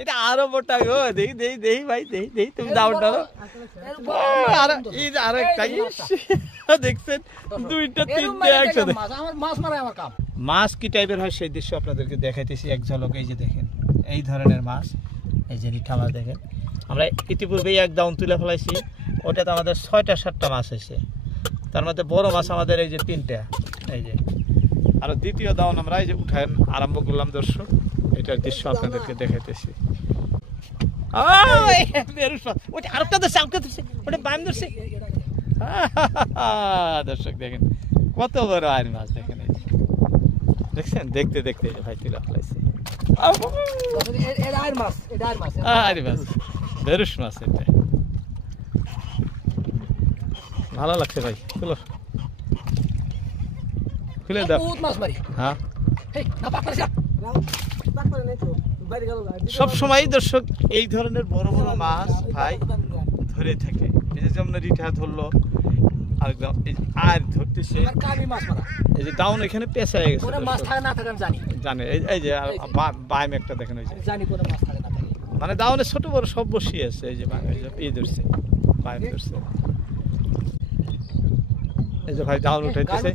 এটা আরো মোটা গো, দেখি ভাই, দেখি তুমি দাও আরো একটা দেখছেন, দুইটা তিনটে একসাথে। মাছ কি টাইপের হয় সেই দৃশ্য আপনাদেরকে দেখাইতেছি এক ঝলক। এই যে দেখেন এই ধরনের মাছ, এই যে রিঠা মাছ দেখেন। আমরা ইতিপূর্বেই এক দাউন তুলে ফেলাইছি, ওটাতে আমাদের 6টা-7টা মাছ হয়েছে, তার মধ্যে বড় মাছ আমাদের এই যে 3টা। এই যে আর দ্বিতীয় দাউন আমরা এই যে উঠান আরম্ভ করলাম দর্শক, এটার দৃশ্য আপনাদেরকে দেখাইতেছি। দর্শক দেখেন কত বড় আইন মাছ, দেখেন দেখছেন, দেখতে দেখতে ভাই তুলে ফেলাইছে বেরুস মাছ। এটা ভালো লাগছে ভাই, খুলো খুলে দাও। হ্যাঁ সব সময় দর্শক এই ধরনের বড় বড় মাছ ভাই ধরে থাকে। এই যে যেমন রিঠা ধরলো, আরেকদম আর ধরতেছে এই যে ডাউন এখানে পেঁচায় গেছে, জানে এই যে বাইম একটা দেখেন, ওই যে মানে ডাউনে ছোট বড় সব বসিয়ে আছে। এই যে ই ধরছে, বাইম ধরছে। এই যে ভাই ডাউন উঠাইতেছে,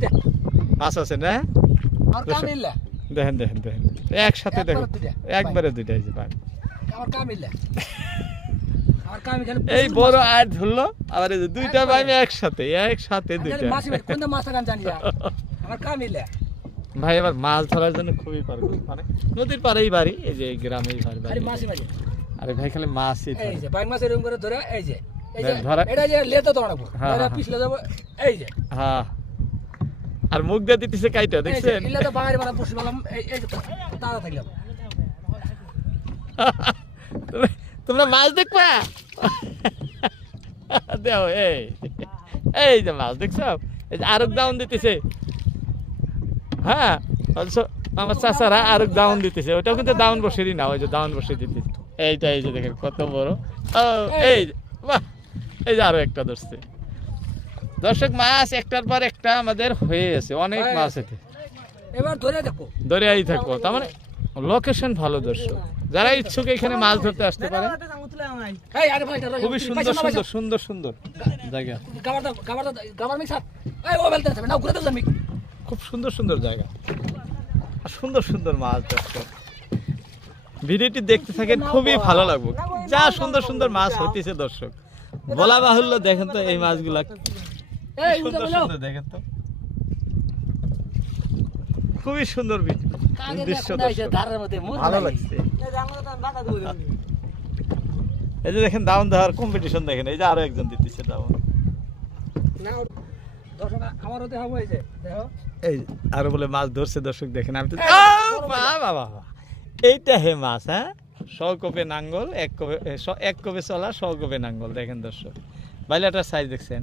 মাছ আছে না, দেখেন দেখেন দেখেন একসাথে দেখেন, একবারে দুইটা। এই যে বাইম এই বড় আর ধরলো, আবার এই যে দুইটা বাইম একসাথে দুইটা। ভাই এবার মাছ ধরার জন্য খুবই পারবে, মানে নদীর পাড়েই বাড়ি, এই যে গ্রামেই বাড়ি। আরে ভাই খালি মাছই ধরে, হ্যাঁ আর মুখ দিয়ে দিতেছে কাইটা, দেখছেন তোমরা মাছ দেখবা দেও। এই যে মাছ দেখছো, এই যে আরেক দাউন দিতেছে। হ্যাঁ আমার চাচারা আরেক দাউন দিতেছে, ওটাও কিন্তু দাউন বসেরই না, ওই যে দাউন বসে দিতেছে। এইটা এই যে দেখেন কত বড়, এই বাহ, এই যে আরো একটা ধরছে। দর্শক মাছ একটার পর একটা আমাদের হয়ে গেছে, অনেক মাছ এতে। এবার ধরেই থাকবো, তার মানে লোকেশন ভালো। দর্শক যারা ইচ্ছুক এখানে মাছ ধরতে আসতে পারে, খুবই সুন্দর সুন্দর সুন্দর সুন্দর জায়গা, খুব সুন্দর সুন্দর জায়গা আর সুন্দর সুন্দর মাছ। দর্শক ভিডিওটি দেখতে থাকেন, খুবই ভালো লাগবে, যা সুন্দর সুন্দর মাছ হইতেছে দর্শক বলা বাহুল্য। দেখেন তো এই মাছগুলা সুন্দর সুন্দর, দেখেন তো খুবই সুন্দর দৃশ্য, ভালো লাগছে। এই যে দেখেন দাউন দেওয়ার কম্পিটিশন দেখেন, এই যে আরো একজন দিতেছে দাউন। এই আরো বলে মাছ ধরছে দর্শক দেখেন। আমি তো বাবা এইটা হে মাছ, হ্যাঁ সকপে নাঙ্গল, এক কপে চলা সকপে নাঙ্গল। দেখেন দর্শক বাইলাটার সাইজ দেখছেন,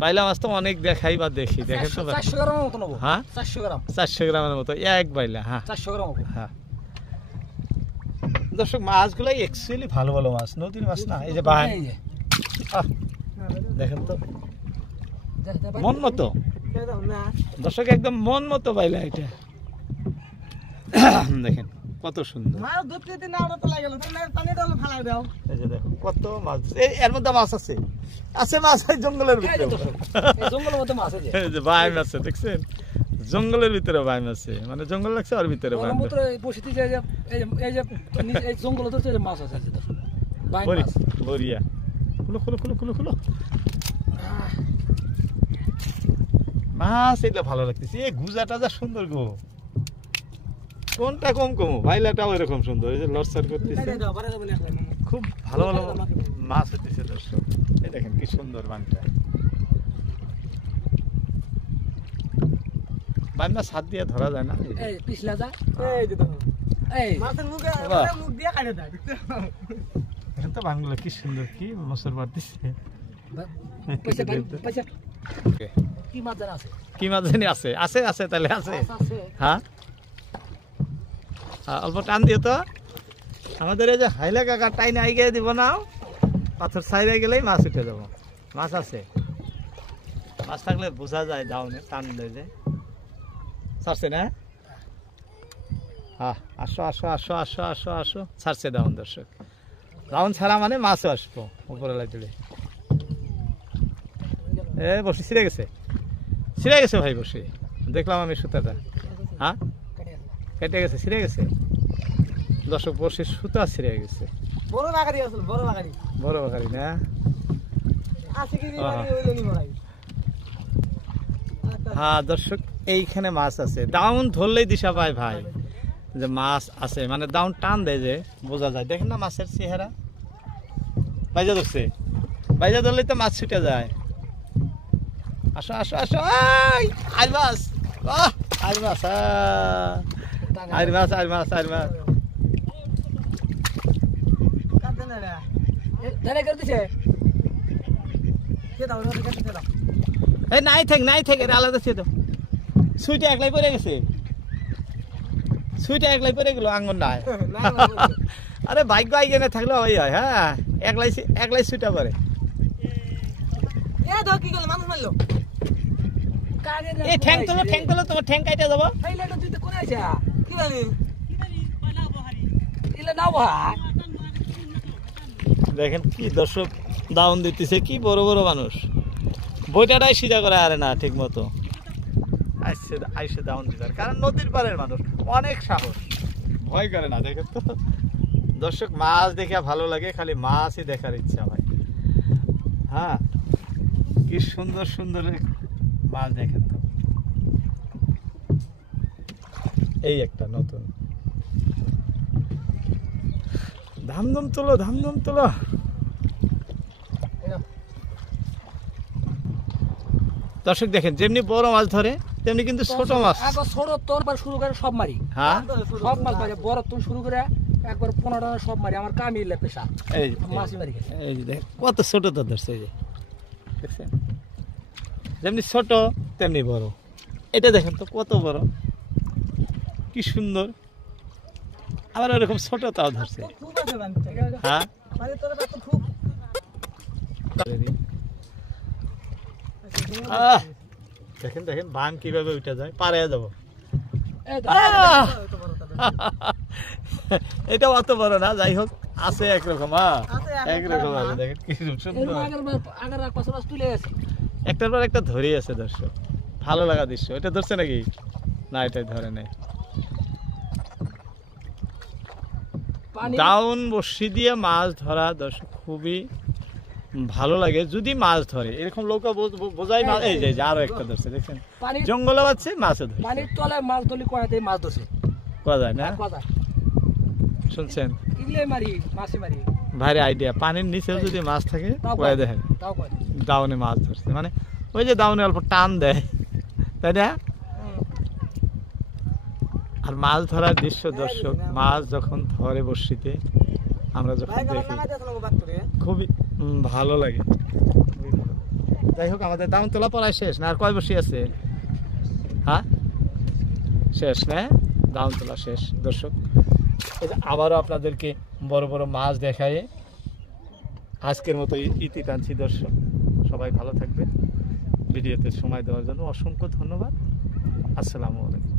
বাইলা মাছ তো অনেক দেখাই বা দেখি, দেখেন তো 400 গ্রামের মতো নেবো। হ্যাঁ 400 গ্রামের মতো এক বাইলা। হ্যাঁ 400 গ্রাম। হ্যাঁ দর্শক মাছগুলো অ্যাকচুয়ালি ভালো ভালো মাছ, নদীর মাছ না। এই যে ভাই দেখেন তো মন মতো দর্শক, একদম মন মতো বাইলা এটা দেখেন কত সুন্দর। কত মাছ এর মধ্যে মাছ আছে, আছে মাছ জঙ্গলের ভিতরে, বাইম আছে দেখছেন, জঙ্গলের ভিতরে বাইম আছে, মানে জঙ্গল লাগছে আর ভিতরে বাইম। বরিয়া খুলো খুলো খুলো খুলো খুলো মাছ। এটা ভালো লাগতেছে, এই গুজাটা যা সুন্দর গো, কোনটা কম কম, ভাইলাটাও এরকম সুন্দর, এই যে লড়সার করতেছে, খুব ভালো ভালো মাছ হইতেছে দর্শক। এই দেখেন কি সুন্দর বানটা, বান মাছ হাত দিয়ে ধরা যায় না, এখন তো বানগুলো কি সুন্দর, কি মসর পারতেছে। কি মাছ জানি আছে, আছে আছে তাহলে আছে। হ্যাঁ অল্প টান দিয়ে তো আমাদের এই যে হাইলা কাকা টাইনে আইগে দিব না, পাথর সাইডে গেলেই মাছ উঠে যাবো। মাছ আছে, মাছ থাকলে বোঝা যায় দাউনে টান দেয় যে ছাড়ছে না? হ্যাঁ, আসো আসো আসো আসো আসো আসো, ছাড়ছে দাউন দর্শক। দাউন ছাড়া মানে মাছও আসবো উপরে তুলে। এ বসে ছিঁড়ে গেছে, ছিঁড়ে গেছে ভাই বসে, দেখলাম আমি সুতাটা। হ্যাঁ, কেটে গেছে, ছিঁড়ে গেছে দর্শক, বসে সুতা ছিঁড়ে গেছে। বড় বাগারি আসলে, বড় বাগারি, বড় বাগারি না? আছে কি বাগারি হইলো নি ভাই। হ্যাঁ দর্শক, এইখানে মাছ আছে। দাউন ধরলেই দিশা পায় ভাই যে মাছ আছে, মানে দাউন টান দেয় যে বোঝা যায়। দেখেন না মাছের চেহারা, বাইজা ধরছে, বাইজা ধরলেই তো মাছ ছুটে যায়। আসো আসো আসো, আর মাছ, আর মাছ, আর মাছ, আর মাছ, আর মাছ। কাটতে না রে, দাঁড়া করে দিছে, কে দাও না কাটতে দাও। এই নাই থাক, নাই থাক, এটা আলাদা ছিল। সুইটা একলাই পড়ে গেছে, সুইটা একলাই পড়ে গেল, আঙ্গন নাই। আরে ভাগ্য আইগেনে থাকলে ওই হয়। হ্যাঁ, একলাই একলাই সুইটা পড়ে। এ দাও কি করলে, মানুষ মারলো। এই ঠ্যাং তোলো, ঠ্যাং তোলো, তোমার ঠ্যাং কাইটা যাবো। এই লাগা তুই তো কোন আইছা কি জানি ইলা নাও ভাই। দেখেন কি দর্শক, দাউন দিতেছে, কি বড় বড় মানুষ। বইটাটাই সিধা করে আরে না ঠিক মতো আইসে আইসে দাউন দিতে, কারণ নদীর পাড়ের মানুষ, অনেক সাহস, ভয় করে না। দেখেন তো দর্শক, মাছ দেখে ভালো লাগে, খালি মাছই দেখার ইচ্ছা হয়। হ্যাঁ, কি সুন্দর সুন্দর মাছ দেখেন তো। এই একটা নতুন, ধামধুম তোলো, ধামধুম তোলো। দর্শক দেখেন, যেমনি বড় মাছ ধরে তেমনি কিন্তু ছোট মাছ। আগে ছোট তোর পর শুরু করে সব মারি। হ্যাঁ, সব মাছ মারি, বড় তুই শুরু করে একবার 15টা সব মারি। আমার কামিলে পেশা এই মাছই মারি গেছে। এই যে দেখেন কত ছোট তো ধরছে, এই যে দেখছেন, যেমনি ছোট তেমনি বড়। এটা দেখেন তো কত বড়, কি সুন্দর। আবার ওরকম ছোট তাও ধরছে। খুব আছে বান। হ্যাঁ, মানে তোর তো খুব দেখেন দেখেন বান কিভাবে উঠে যায়, পারে যাবো। এই এটা অত বড় না, যাই হোক আছে একরকম। একরকম আছে, দেখেন কি সুন্দর, আগের পাশে মাছ তুলে গেছে। একটার পর একটা ধরে আছে দর্শক, ভালো লাগা দৃশ্য। এটা ধরছে নাকি? না, এটাই ধরে নাই। দাউন বড়শি দিয়ে মাছ ধরা দর্শক খুবই ভালো লাগে, যদি মাছ ধরে। এরকম লোক বোঝাই না। এই যে আরো একটা ধরছে, দেখছেন, জঙ্গলে পাচ্ছে মাছও ধরে। পানির তলায় মাছ ধরলে কয়াতে মাছ ধরছে, কোয়া যায় না? কথা শুনছেন, ইগলে মারি, মাছি মারি। ভারী আইডিয়া। পানির নিচেও যদি মাছ থাকে কয়ে দেখেন তাও কয় দাউনে মাছ ধরছে, মানে ওই যে দাউনে অল্প টান দেয়, তাই না? আর মাছ ধরার দৃশ্য দর্শক, মাছ যখন ধরে বড়শিতে, আমরা যখন দেখি খুবই ভালো লাগে। যাই হোক, আমাদের দাউন তোলা পড়ায় শেষ না? আর কয় বড়শি আছে? হ্যাঁ, শেষ না? দাউন তোলা শেষ দর্শক। আবারও আপনাদেরকে বড় বড় মাছ দেখায় আজকের মতো ইতি টানছি দর্শক। সবাই ভালো থাকবেন। ভিডিওতে সময় দেওয়ার জন্য অসংখ্য ধন্যবাদ। আসসালামু আলাইকুম।